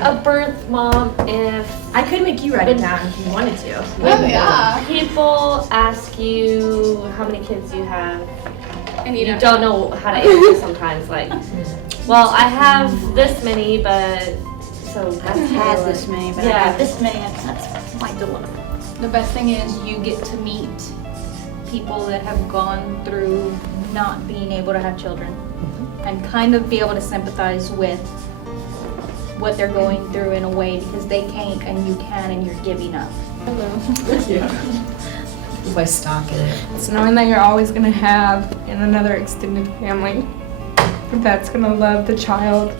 a birth mom if I could make you write it down if you wanted to. Oh yeah. people ask you how many kids you have, And you don't know how to answer sometimes. Like, well, I have this many, but so that's I've had this many, but I Yeah. have this many. That's my dilemma. The best thing is you get to meet people that have gone through not being able to have children and kind of be able to sympathize with what they're going through in a way because they can't and you can and you're giving up. By stalking it. It's knowing that you're always going to have in another extended family that's going to love the child.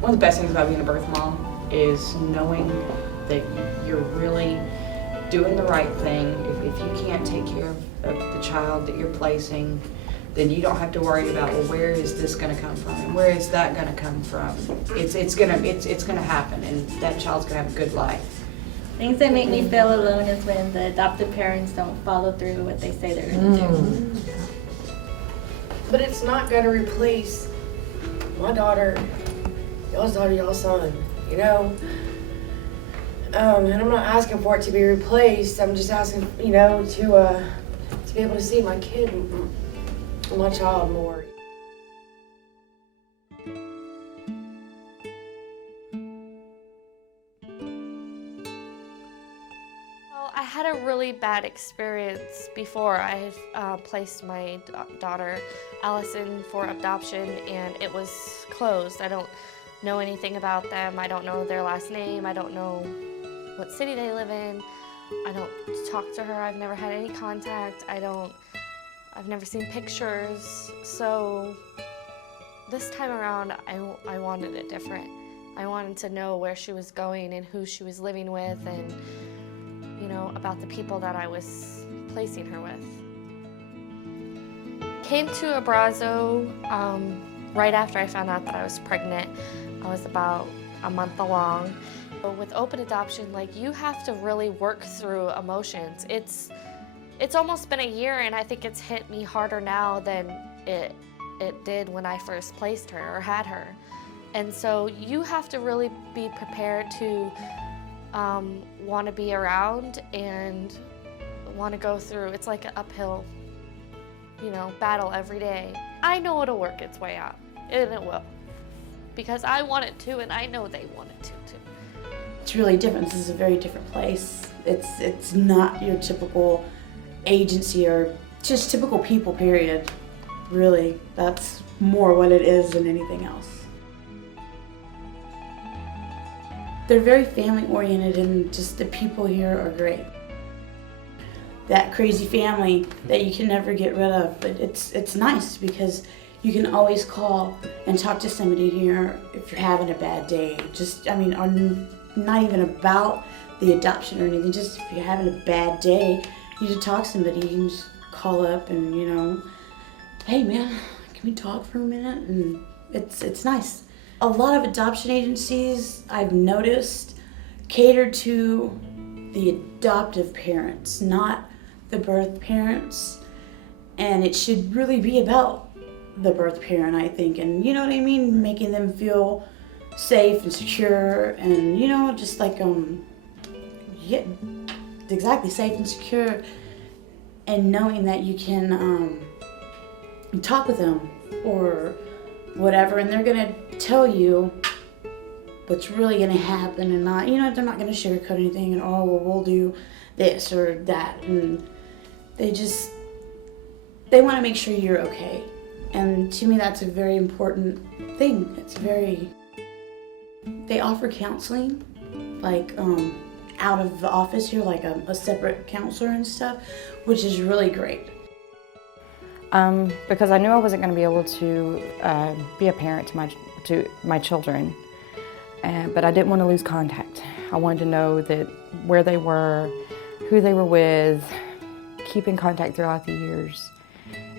One of the best things about being a birth mom is knowing that you're really doing the right thing. If you can't take care of the child that you're placing, then you don't have to worry about, well, where is this going to come from and where is that going to come from. It's gonna happen, and that child's gonna have a good life. Things that make me feel alone is when the adoptive parents don't follow through with what they say they're going to do. But it's not going to replace my daughter, y'all's daughter, y'all's son, you know? And I'm not asking for it to be replaced. I'm just asking, you know, to be able to see my kid, my child more. Well, I had a really bad experience before. I had placed my daughter, Allison, for adoption, and it was closed. I don't know anything about them. I don't know their last name. I don't know what city they live in. I don't talk to her. I've never had any contact. I've never seen pictures. So this time around, I wanted it different. I wanted to know where she was going and who she was living with and, you know, about the people that I was placing her with. Came to Abrazo right after I found out that I was pregnant. I was about a month along. With open adoption, like, you have to really work through emotions. It's almost been a year, and I think it's hit me harder now than it did when I first placed her or had her. And so you have to really be prepared to want to be around and want to go through. It's like an uphill, you know, battle every day. I know it'll work its way out, and it will, because I want it to, and I know they want it to too. It's really different. This is a very different place. It's not your typical agency or just typical people, period. Really, that's more what it is than anything else. They're very family oriented, and just the people here are great. That crazy family that you can never get rid of, but it's nice because you can always call and talk to somebody here if you're having a bad day. Just, I mean, not even about the adoption or anything, just if you're having a bad day, you just talk to somebody, you can just call up and, you know, hey man, can we talk for a minute? And it's nice. A lot of adoption agencies, I've noticed, cater to the adoptive parents, not the birth parents. And it should really be about the birth parent, I think. And you know what I mean? Making them feel safe and secure and, you know, just like, yeah, exactly, safe and secure. And knowing that you can talk with them or whatever, and they're gonna tell you what's really gonna happen and not, you know, they're not gonna sugarcoat anything and, oh, well, we'll do this or that. And they wanna make sure you're okay. And to me, that's a very important thing. They offer counseling, like out of the office here, like a separate counselor and stuff, which is really great. Because I knew I wasn't going to be able to be a parent to my children, but I didn't want to lose contact. I wanted to know that where they were, who they were with, keep in contact throughout the years.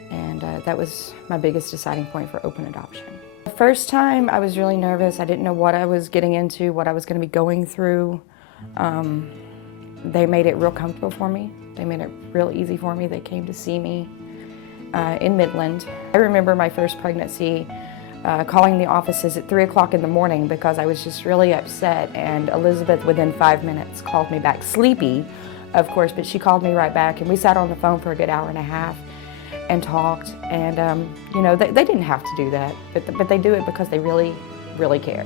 And that was my biggest deciding point for open adoption. The first time I was really nervous. I didn't know what I was getting into, what I was going to be going through. They made it real comfortable for me. They made it real easy for me. They came to see me in Midland. I remember my first pregnancy. calling the offices at 3 o'clock in the morning because I was just really upset, and Elizabeth within 5 minutes called me back, sleepy of course, but she called me right back, and we sat on the phone for a good hour and a half and talked, and you know, they didn't have to do that, but they do it because they really, really care.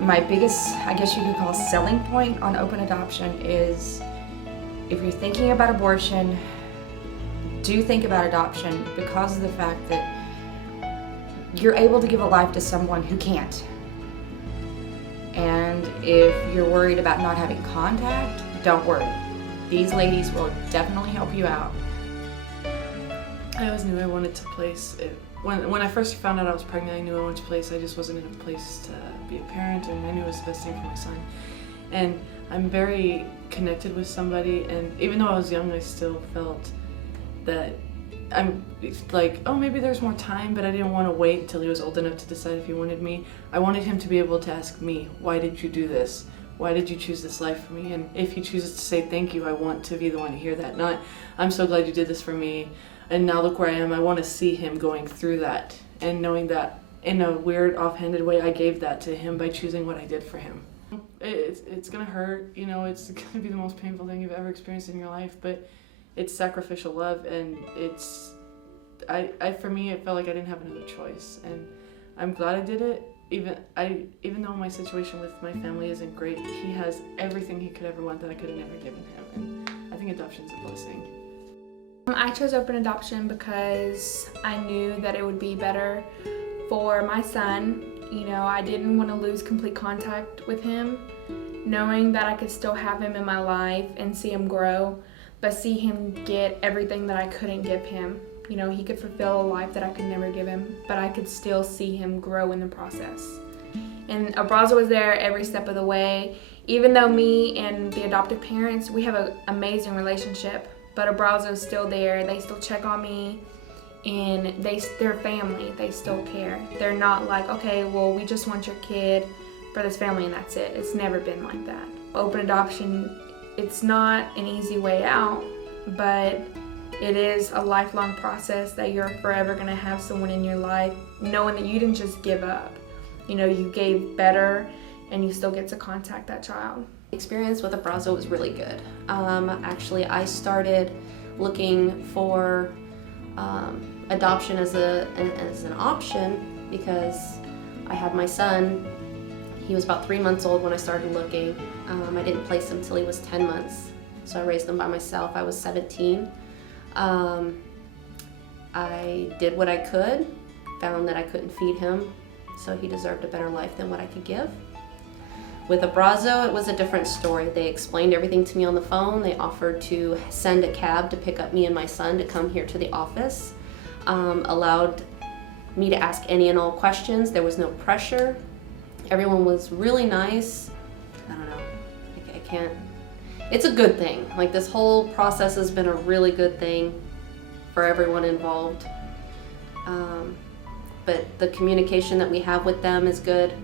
My biggest, I guess you could call, selling point on open adoption is if you're thinking about abortion, do think about adoption because of the fact that you're able to give a life to someone who can't. And if you're worried about not having contact, don't worry. These ladies will definitely help you out. I always knew I wanted to place it. When I first found out I was pregnant, I knew I wanted to place. I just wasn't in a place to be a parent, and I knew it was the best thing for my son. And I'm very connected with somebody, and even though I was young, I still felt that I'm like, oh, maybe there's more time, but I didn't want to wait until he was old enough to decide if he wanted me. I wanted him to be able to ask me, why did you do this? Why did you choose this life for me? And if he chooses to say thank you, I want to be the one to hear that. Not, I'm so glad you did this for me, and now look where I am. I want to see him going through that and knowing that in a weird, offhanded way, I gave that to him by choosing what I did for him. It's gonna hurt, you know, it's gonna be the most painful thing you've ever experienced in your life, but it's sacrificial love, and it's, for me, it felt like I didn't have another choice, and I'm glad I did it. Even though my situation with my family isn't great, he has everything he could ever want that I could have never given him, and I think adoption's a blessing. I chose open adoption because I knew that it would be better for my son. You know, I didn't want to lose complete contact with him, knowing that I could still have him in my life and see him grow, but see him get everything that I couldn't give him. You know, he could fulfill a life that I could never give him, but I could still see him grow in the process. And Abrazo was there every step of the way. Even though me and the adoptive parents, we have an amazing relationship, but Abrazo's still there. They still check on me, and they're family. They still care. They're not like, okay, well, we just want your kid for this family and that's it. It's never been like that. Open adoption, it's not an easy way out, but it is a lifelong process that you're forever gonna have someone in your life, knowing that you didn't just give up. You know, you gave better, and you still get to contact that child. Experience with Abrazo was really good. Actually, I started looking for adoption as an option because I had my son. He was about 3 months old when I started looking. I didn't place him till he was 10 months, so I raised him by myself. I was 17. I did what I could, found that I couldn't feed him, so he deserved a better life than what I could give. With Abrazo, it was a different story. They explained everything to me on the phone. They offered to send a cab to pick up me and my son to come here to the office. Allowed me to ask any and all questions. There was no pressure. Everyone was really nice. I don't know, I can't. It's a good thing. Like, this whole process has been a really good thing for everyone involved. But the communication that we have with them is good.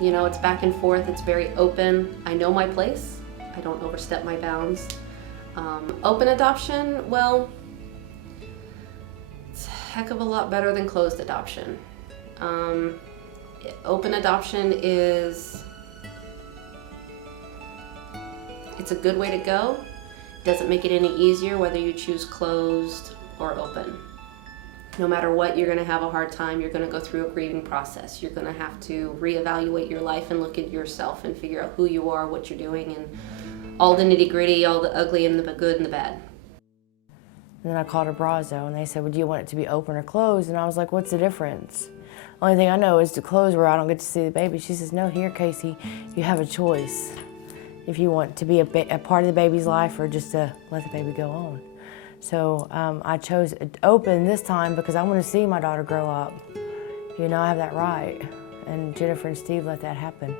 You know, it's back and forth, it's very open. I know my place. I don't overstep my bounds. Open adoption, well, it's a heck of a lot better than closed adoption. Open adoption it's a good way to go. It doesn't make it any easier whether you choose closed or open. No matter what, you're gonna have a hard time. You're gonna go through a grieving process. You're gonna have to reevaluate your life and look at yourself and figure out who you are, what you're doing, and all the nitty gritty, all the ugly and the good and the bad. And then I called Abrazo and they said, well, do you want it to be open or closed? And I was like, what's the difference? Only thing I know is to close where I don't get to see the baby. She says, no, here, Casey, you have a choice. If you want to be a part of the baby's life or just to let the baby go on. So I chose open this time because I want to see my daughter grow up. You know, I have that right. And Jennifer and Steve let that happen.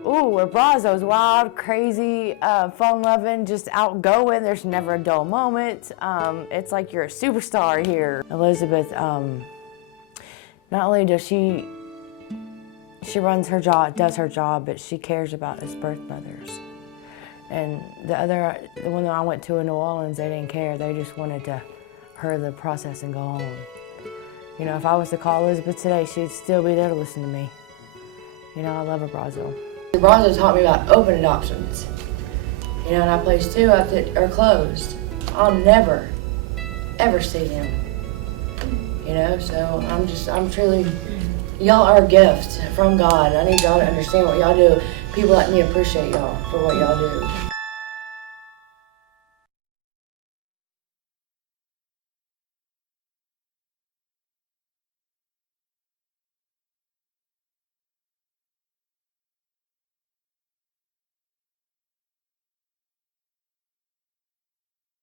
Ooh, Abrazo's wild, crazy, fun-loving, just outgoing. There's never a dull moment. It's like you're a superstar here. Elizabeth, not only does she runs her job, does her job, but she cares about us Birthmothers. And the one that I went to in New Orleans, they didn't care. They just wanted to hurry the process and go on. You know, if I was to call Elizabeth today, she'd still be there to listen to me. You know, I love Abrazo. Abrazo taught me about open adoptions. You know, and I placed 2 up that are closed. I'll never, ever see them. You know, so I'm truly, y'all are a gift from God. I need y'all to understand what y'all do. People like me appreciate y'all for what y'all do.